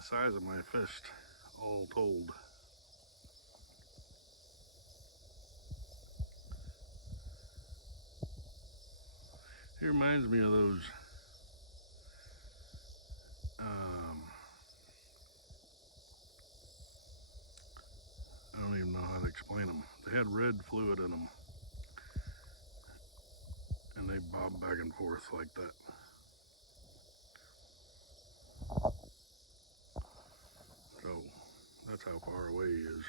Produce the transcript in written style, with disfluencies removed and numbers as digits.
the size of my fist, all told. It reminds me of those I don't even know how to explain them. They had red fluid in them, and they bob back and forth like that. So that's how far away he is.